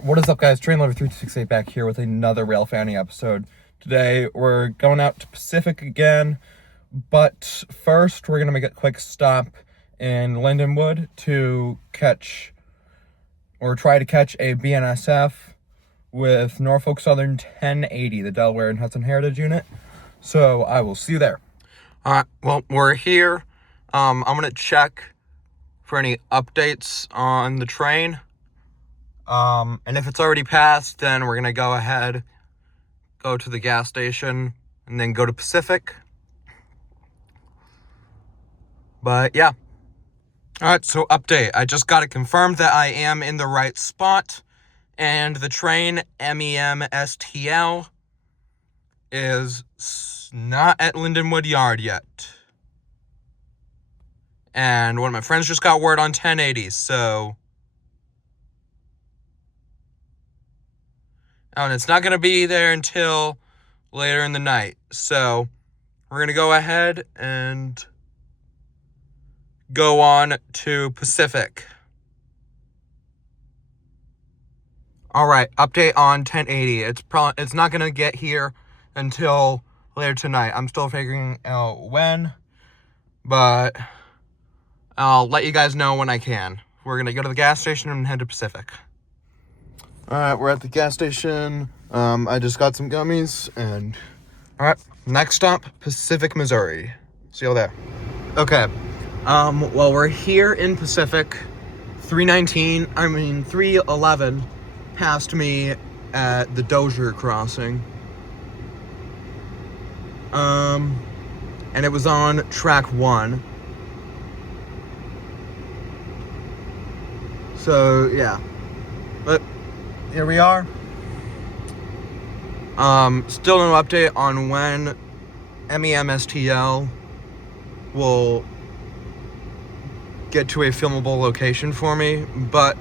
What is up, guys? Train Lover 3268 back here with another Railfanning episode. Today, we're going out to Pacific again, but first, we're going to make a quick stop in Lindenwood to catch, or try to catch a BNSF with Norfolk Southern 1080, the Delaware and Hudson Heritage Unit. So, I will see you there. Alright, well, we're here. I'm going to check for any updates on the train. And if it's already passed, then we're going to go ahead, go to the gas station, and then go to Pacific. But yeah. Alright, so update. I just got it confirmed that I am in the right spot, and the train, MEM STL, is not at Lindenwood Yard yet. And one of my friends just got word on 1080, so... Oh, and it's not going to be there until later in the night. So, we're going to go ahead and go on to Pacific. Alright, update on 1080. It's not going to get here until later tonight. I'm still figuring out when, but I'll let you guys know when I can. We're going to go to the gas station and head to Pacific. Alright, we're at the gas station. I just got some gummies, and... Alright, next stop, Pacific, Missouri. See you there. Okay, well, we're here in Pacific. 311 passed me at the Dozier crossing. And it was on track 1. So, yeah. But... here we are. Still no update on when MEM STL will get to a filmable location for me, but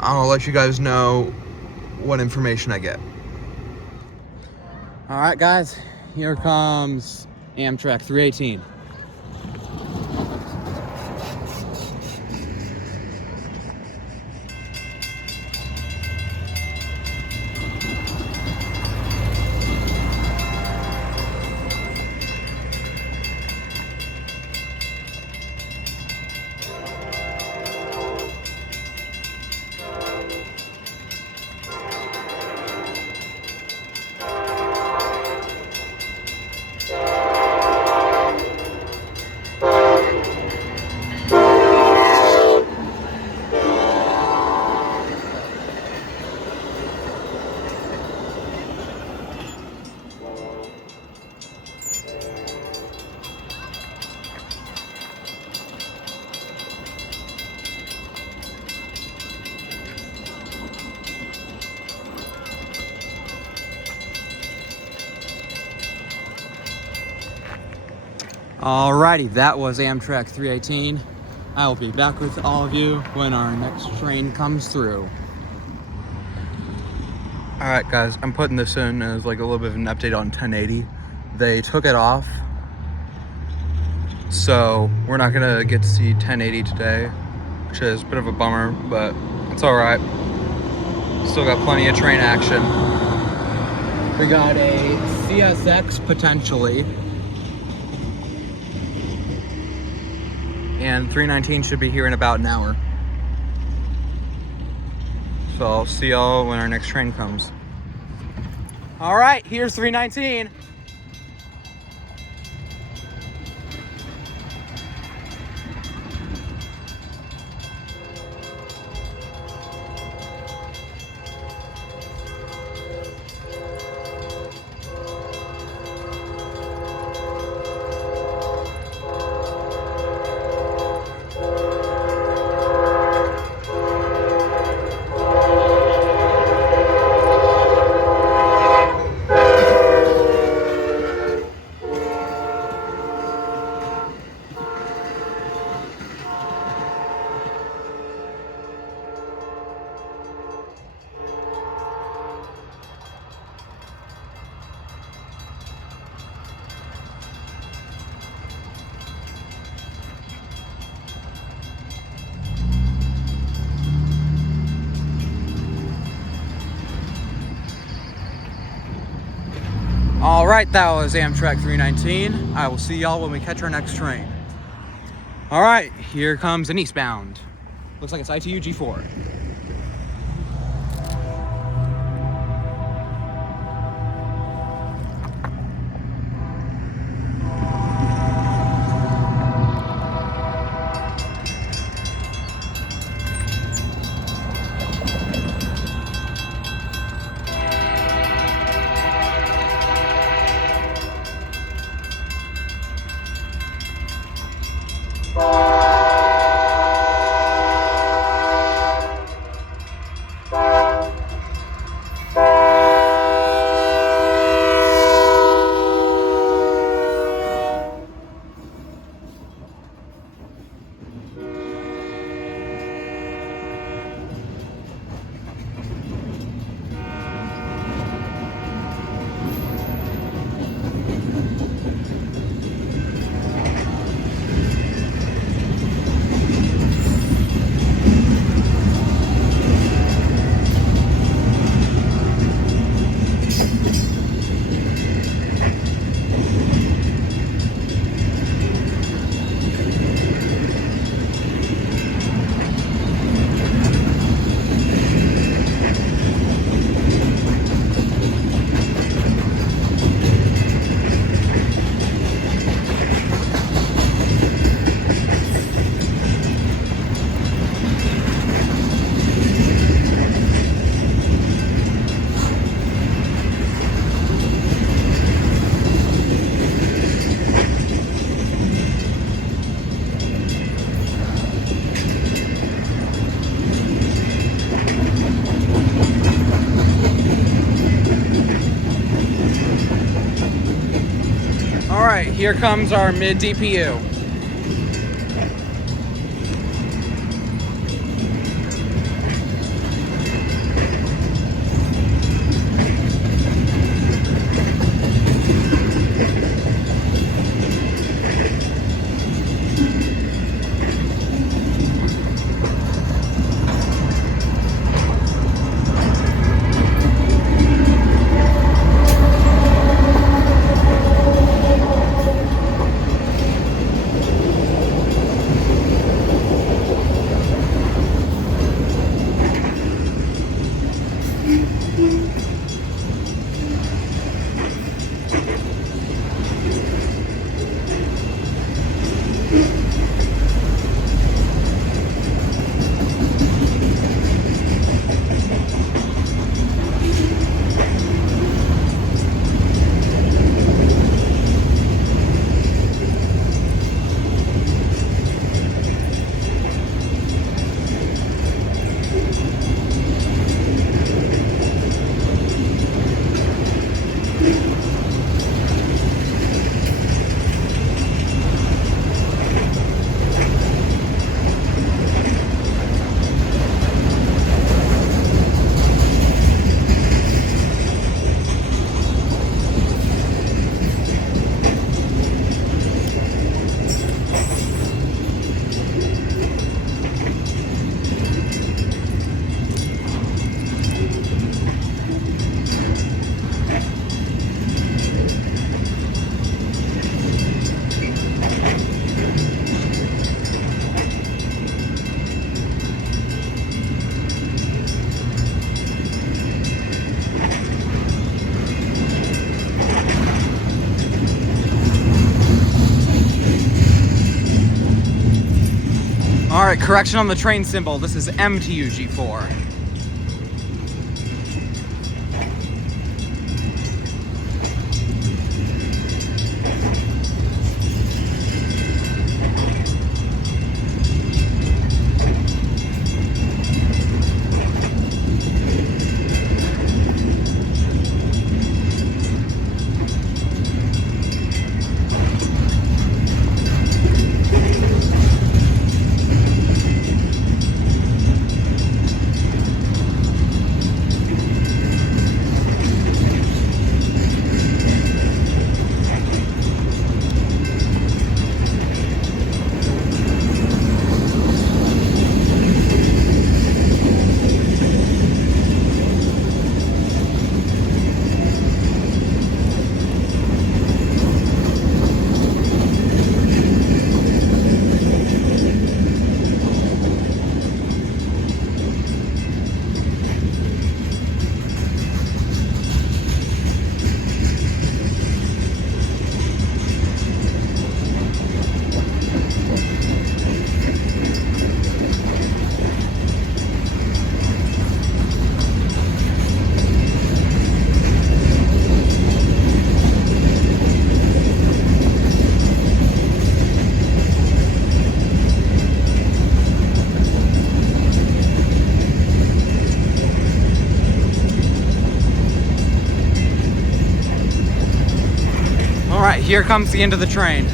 I'll let you guys know what information I get. All right, guys, here comes Amtrak 318. Alrighty, that was Amtrak 318. I will be back with all of you when our next train comes through. Alright, guys, I'm putting this in as like a little bit of an update on 1080. They took it off, so we're not gonna get to see 1080 today, which is a bit of a bummer, but it's alright. Still got plenty of train action. We got a CSX potentially. And 319 should be here in about an hour. So I'll see y'all when our next train comes. All right, here's 319. All right, that was Amtrak 319. I will see y'all when we catch our next train. All right, here comes an eastbound. Looks like it's ITU G4. Alright, here comes our mid DPU. Alright, correction on the train symbol. This is MTU G4. right, here comes the end of the train.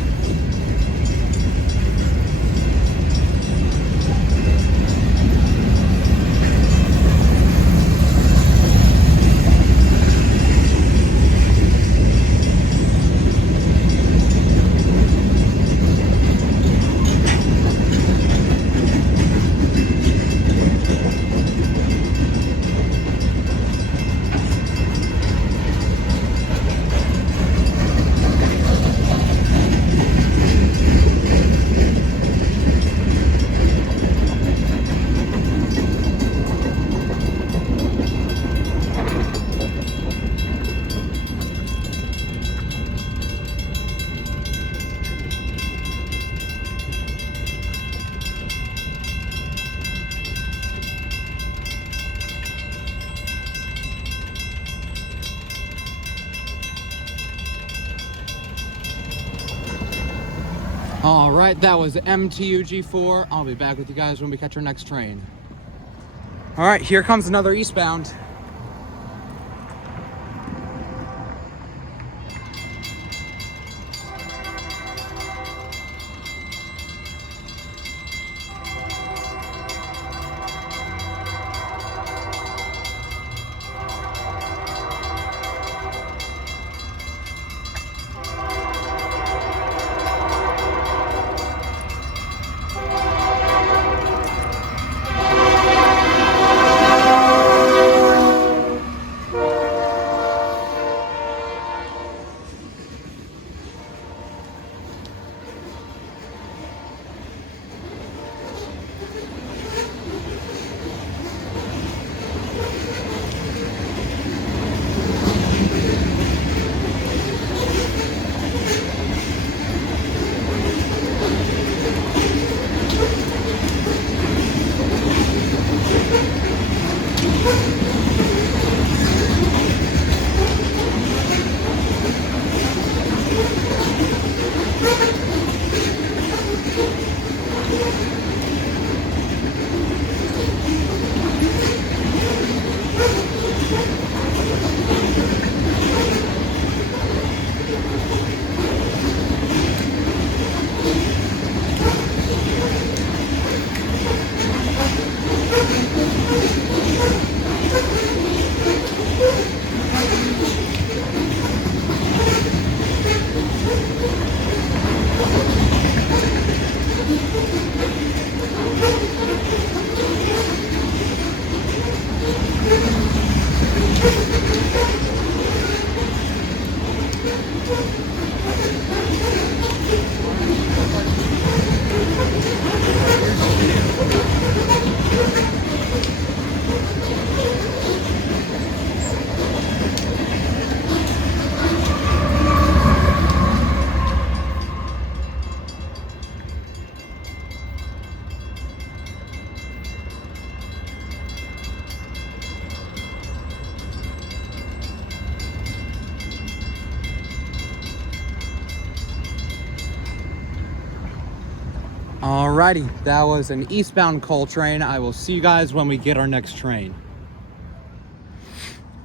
All right, that was MTUG4. I'll be back with you guys when we catch our next train. All right, here comes another eastbound. Alrighty, that was an eastbound coal train. I will see you guys when we get our next train.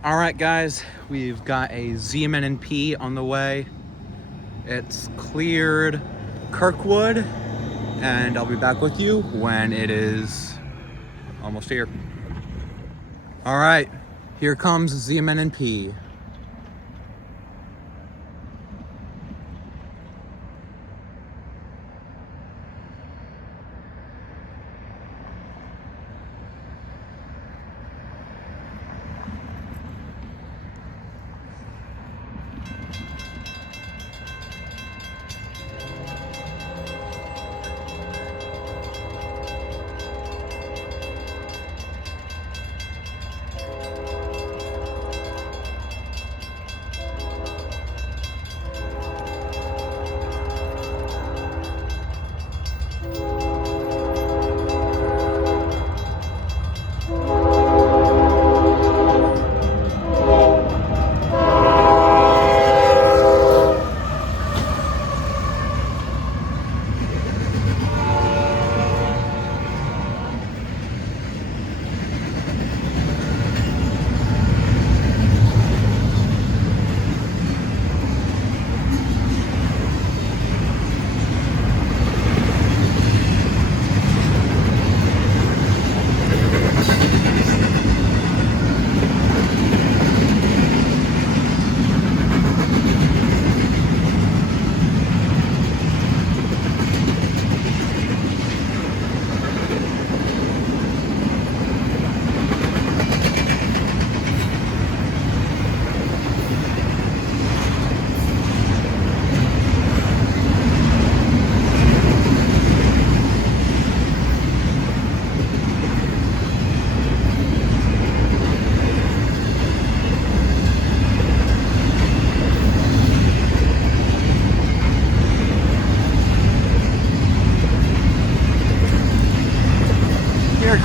Alright guys, we've got a ZMNNP on the way. It's cleared Kirkwood, and I'll be back with you when it is almost here. Alright, here comes ZMNNP.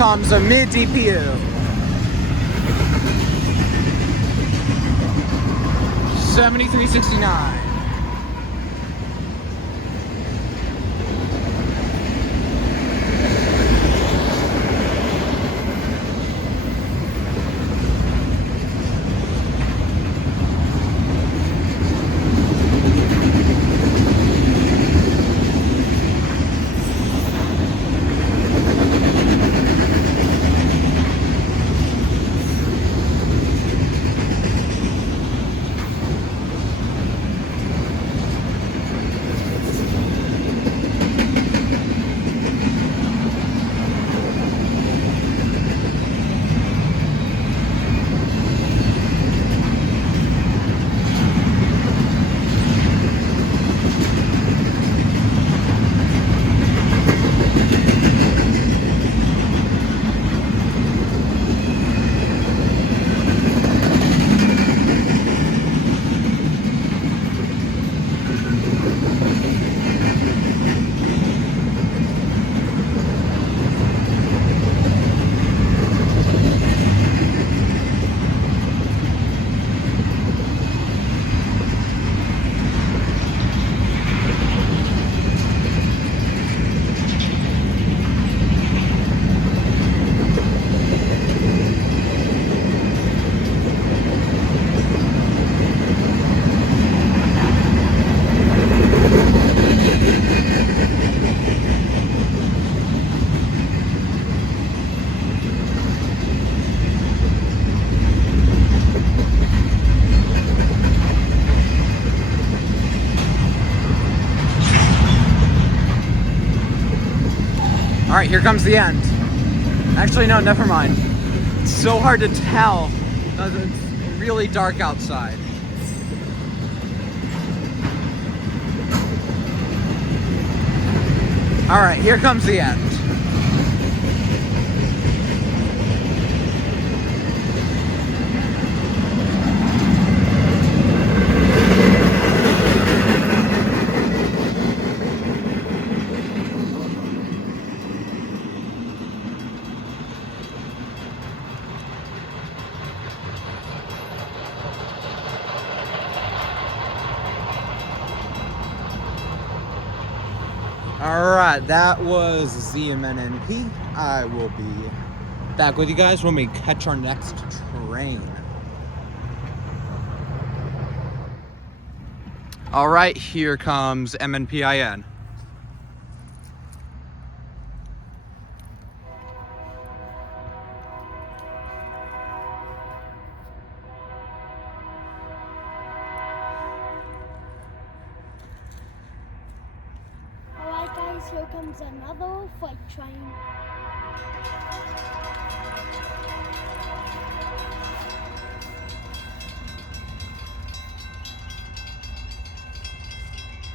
comes a mid DPU. 7369. All right, here comes the end. Actually, no, never mind. It's so hard to tell. It's really dark outside. All right, here comes the end. Alright, that was ZMNNP. I will be back with you guys when we catch our next train. Alright, here comes MNPIN. Alright guys, here comes another freight train.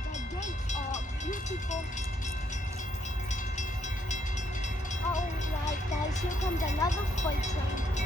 The gates are beautiful. Alright guys, here comes another freight train.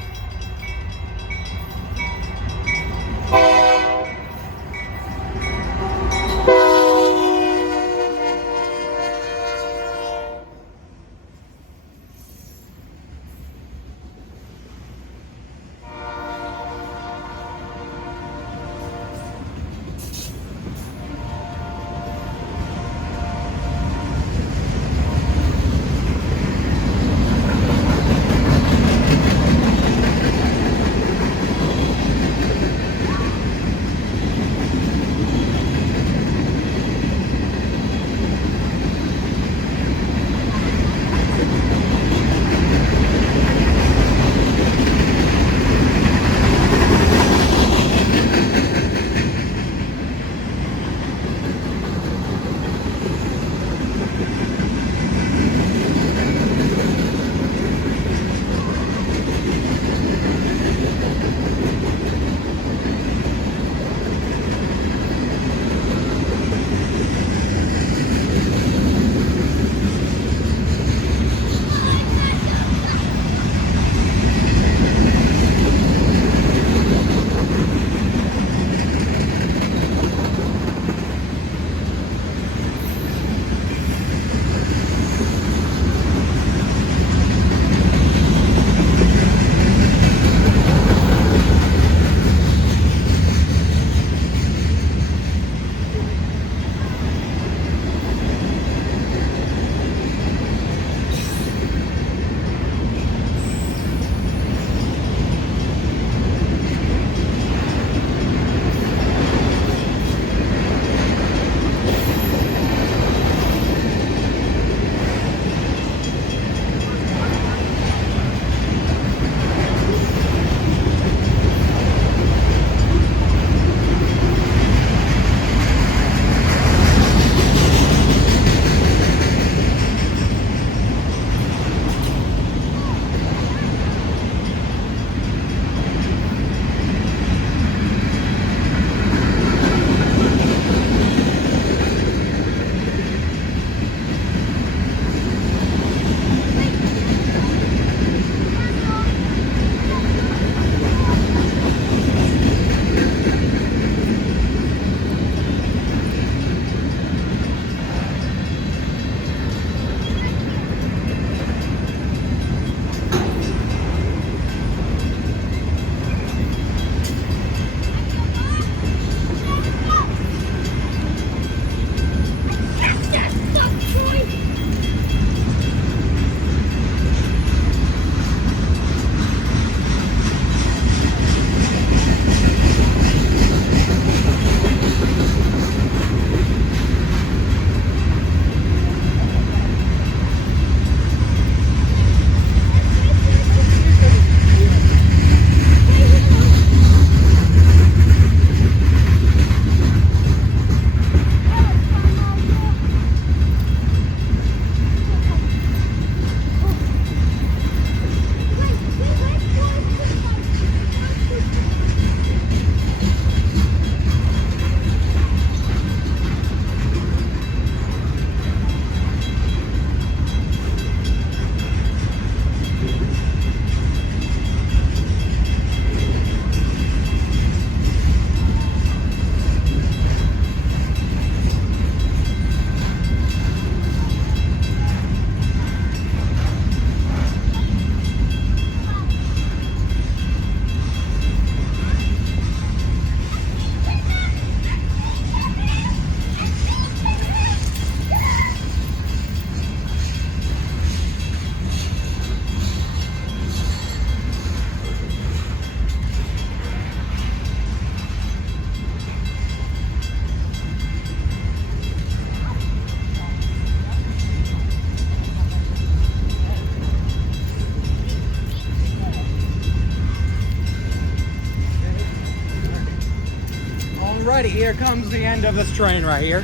Alrighty, here comes the end of this train right here.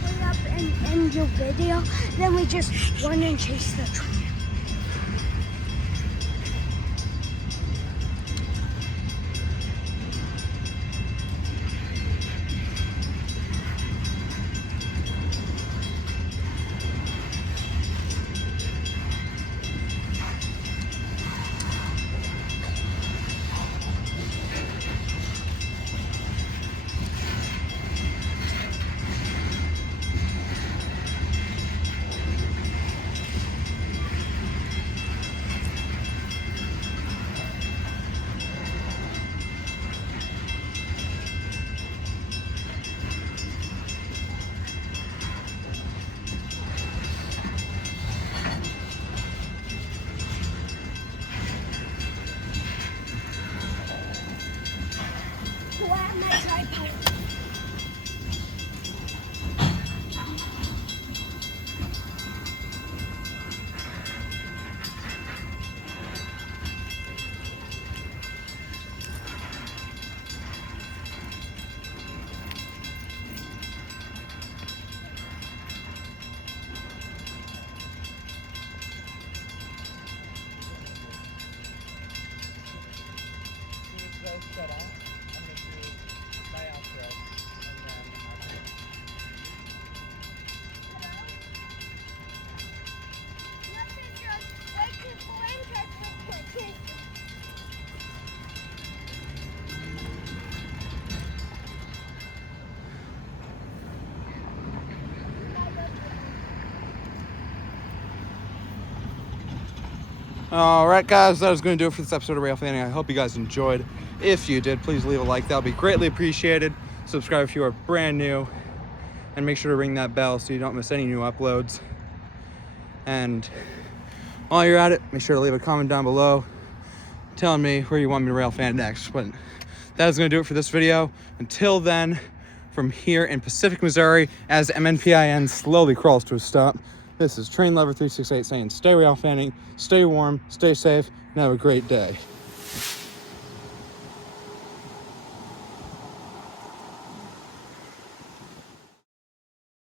Hurry up and end your video. Then we just run and chase the train. All right, guys, that is going to do it for this episode of Railfanning. I hope you guys enjoyed. If you did, please leave a like. That would be greatly appreciated. Subscribe if you are brand new. And make sure to ring that bell so you don't miss any new uploads. And while you're at it, make sure to leave a comment down below telling me where you want me to Railfan next. But that is going to do it for this video. Until then, from here in Pacific, Missouri, as MNPIN slowly crawls to a stop, this is Train Lover 368 saying stay Railfanning, stay warm, stay safe, and have a great day.